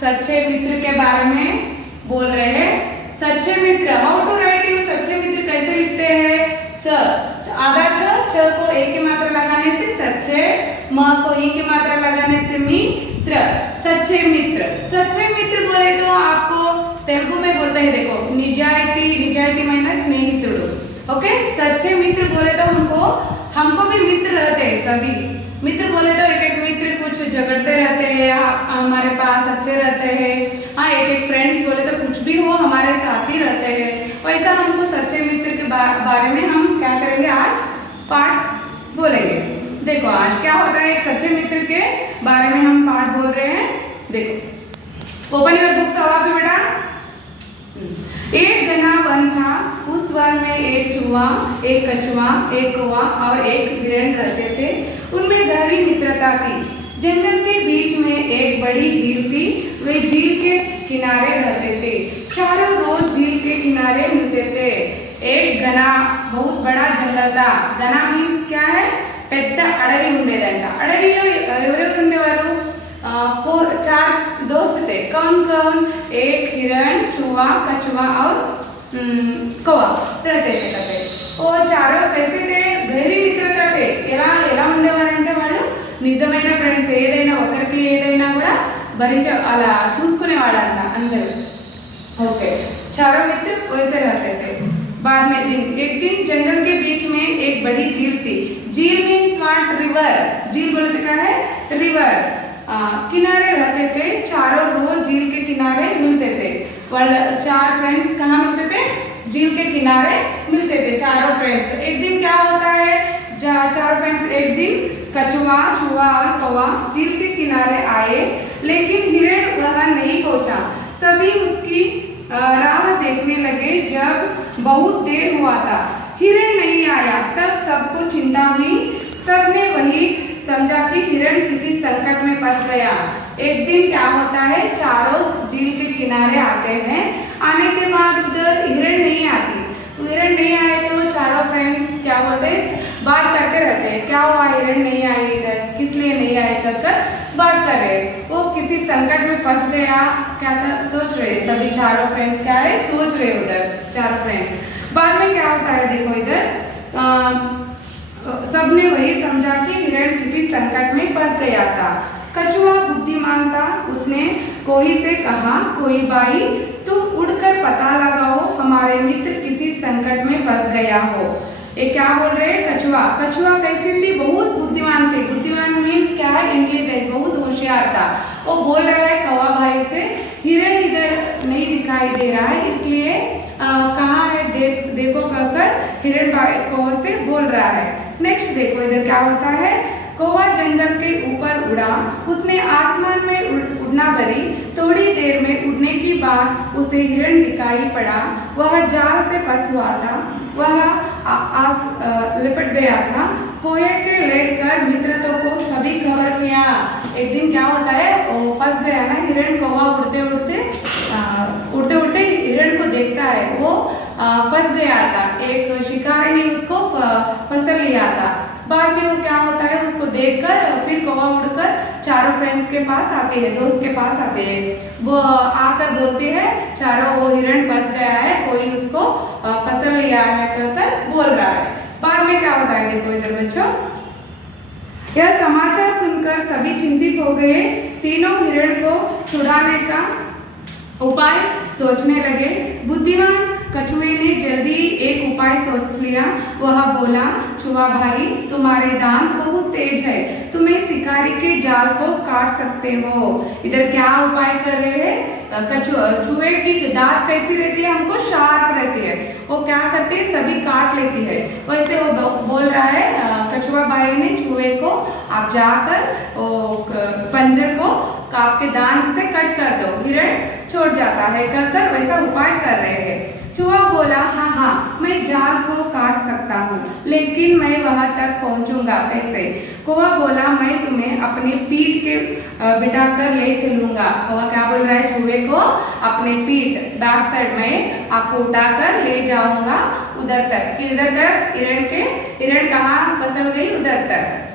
सच्चे मित्र के बारे में बोल रहे हैं। सच्चे मित्र, हाउ टू राइट यू, सच्चे मित्र कैसे लिखते हैं? स आधा छ को एक की मात्रा लगाने से सच्चे, म को ई की मात्रा लगाने से मित्र, सच्चे मित्र। सच्चे मित्र बोले तो आपको तेलुगु में बोलते हैं, देखो निजायती माइनस स्नेहितुडु। ओके, सच्चे मित्र बोले तो हमको भी मित्र रहते हैं, सभी मित्र बोले तो एक मित्र कुछ झगड़ते रहते हैं, हमारे पास अच्छे रहते हैं। हाँ, एक फ्रेंड्स बोले तो कुछ भी हो हमारे साथ ही रहते हैं। वैसा हमको सच्चे मित्र के बारे में हम क्या करेंगे, आज पाठ बोलेंगे। देखो आज क्या होता है, एक सच्चे मित्र के बारे में हम पाठ बोल रहे हैं। देखो, ओपन योर बुक्स आप भी बेटा। एक घना वन था, उस वन में एक चूहा, एक कछुआ, एक कौवा और एक हिरण रहते थे। उनमें गहरी मित्रता थी। जंगल के बीच में एक बड़ी झील थी। वे झील के किनारे रहते थे। चारों रोज झील के किनारे मिलते थे। एक घना बहुत बड़ा जंगल था। घना मीन्स क्या है, పెద్ద అడవి ఉండేదంట। అడవిలో ఎవరెవరు ఉండేవారు? चार दोस्त थे। कौन कौन? एक हिरण, चूहा, कछुआ और कौवा रहते थे तबे। वो चारों कैसे थे? गहरी मित्रता थे। ఎలా ఉండేవారంటే వాళ్ళు నిజమైన ఫ్రెండ్స్, ఏదైనా ఒకరికి ఏదైనా కూడా అలా చూసుకునేవాళ్ళంట అందరూ। ओके, चारों मित्र वैसे रहते थे। बाद में एक दिन जंगल के बीच में एक बड़ी झील थी। झील मीन्स व्हाट? रिवर। झील बोले तो क्या है? रिवर। किनारे रहते थे। चारों रोज झील के किनारे मिलते थे। चार फ्रेंड्स कहाँ मिलते थे? झील के किनारे मिलते थे चारों फ्रेंड्स। एक दिन क्या होता है, चारों फ्रेंड्स एक दिन कछुआ, चूहा और कौवा झील के किनारे आए, लेकिन हिरण वहां नहीं पहुंचा। सभी उसकी राह देखने लगे। जब बहुत देर हुआ था, हिरण नहीं आया, तब सबको चिंता हुई। सबने वही समझा कि हिरण किसी संकट में फंस गया। एक दिन क्या होता है, चारों झील के किनारे आते हैं। आने के बाद उधर हिरण नहीं आती। हिरण नहीं आए तो चारों फ्रेंड्स क्या बोलते हैं, बात करते रहते हैं। क्या हुआ, हिरण नहीं आई इधर, किस लिए नहीं आई कर बात कर रहे। वो किसी संकट में फंस गया, क्या सोच रहे सभी चारों फ्रेंड्स, क्या है सोच रहे उधर चारों फ्रेंड्स। बाद में क्या होता है, देखो इधर सबने वही समझा कि हिरण किसी संकट में फंस गया था। कछुआ बुद्धिमान था। उसने कोई से कहा, कोई भाई तुम उड़कर पता लगाओ, हमारे मित्र किसी संकट में फंस गया हो। ये क्या बोल रहे हैं, कछुआ। कछुआ कैसी थी? बहुत बुद्धिमान थी। बुद्धिमान मीन्स क्या है, इंटेलिजेंट, बहुत होशियार था। वो बोल रहा है कौवा भाई से, हिरण इधर नहीं दिखाई दे रहा है, इसलिए कहाँ है देखो कहकर हिरण भाई कौवा से बोल रहा है। नेक्स्ट देखो इधर क्या होता है, कौवा जंगल के ऊपर उड़ा। उसने आसमान में उड़ना भरी। थोड़ी देर में उड़ने की बाद उसे हिरण दिखाई पड़ा। वह जाल से फंस हुआ था। वह लिपट गया था। कोए के लेटकर मित्रों को सभी खबर किया। एक दिन क्या होता है, फंस गया ना हिरण। कौवा उड़ते उड़ते हिरण को देखता है, वो फंस गया था। एक शिकारी ने उसको फंसल लिया था। बाद में वो क्या होता है, उसको देखकर फिर कौवा उड़कर चारों फ्रेंड्स के पास आते हैं, दोस्त के पास आते हैं। वो आकर बोलते हैं चारों, वो हिरण फंस गया है, कोई उसको फसल लिया है कहकर बोल रहा है। बाद में क्या होता है, देखो इधर बच्चों, यह समाचार सुनकर सभी चिंतित हो गए। तीनों हिरण को छुड़ाने का उपाय सोचने लगे। बुद्धिमान कछुए ने जल्दी एक उपाय सोच लिया। वह बोला, चूहा भाई तुम्हारे दांत बहुत तेज है, तुम्हें शिकारी के जाल को काट सकते हो। इधर क्या उपाय कर रहे हैं, चूहे की दांत कैसी रहती है, हमको शार्प रहती है, वो क्या करते हैं सभी काट लेती है। वैसे वो बोल रहा है कछुआ भाई ने चूहे को, आप जाकर पंजर को आपके दांत से कट कर दो, हिरण छोड़ जाता है कहकर वैसा उपाय कर रहे हैं। चूहा बोला, हाँ मैं जाल को काट सकता हूँ, लेकिन मैं वहां तक पहुंचूंगा कैसे? कौवा बोला, मैं तुम्हें अपनी पीठ के बिठाकर ले चलूंगा। कौवा क्या बोल रहा है, चूहे को अपने पीठ बैक साइड में आपको उठाकर ले जाऊंगा उधर तक। किधर तक? हिरण कहाँ फसल गई, उधर तक।